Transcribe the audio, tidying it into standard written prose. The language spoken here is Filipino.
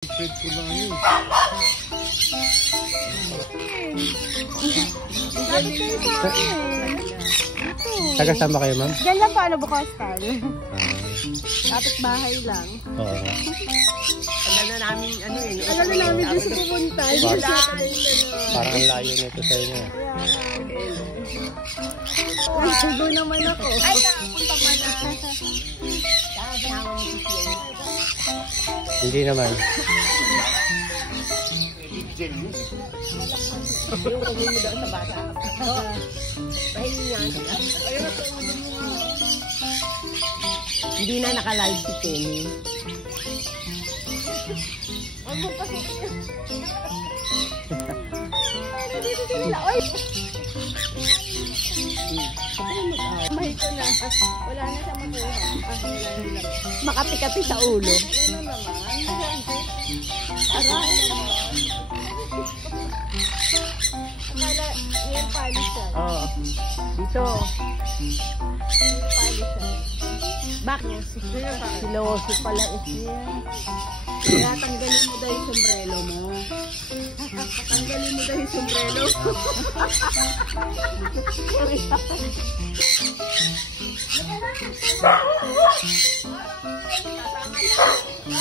Trade ko lang yun. Sabi kayo sa akin. Taga-sama kayo, ma'am? Diyan lang paano bukas tayo? Kapit bahay lang. Oo. Tagal na namin, ano yun. Alam na namin gusto pupunta. Parang ang layo nito sa inyo. Ay, sugo naman ako. Ay, nakapunta pa na. Hindi naman. Yung kagin mo daw sa bata. Pahingi niya. Hindi na naka-live si Kenny. Huwag mo pa siya. Dito sila. Oy! Mahal ko na. Wala na siya makuha. Makati-kati sa ulo. Ano naman? Aray. Akala, ngayon palis siya. Oo. Dito. Ngayon palis siya. Bakit? Siloso pala siya. Kaya tanggalin mo daw yung sombrero mo. Tanggalin mo daw yung sombrero. Kasama na.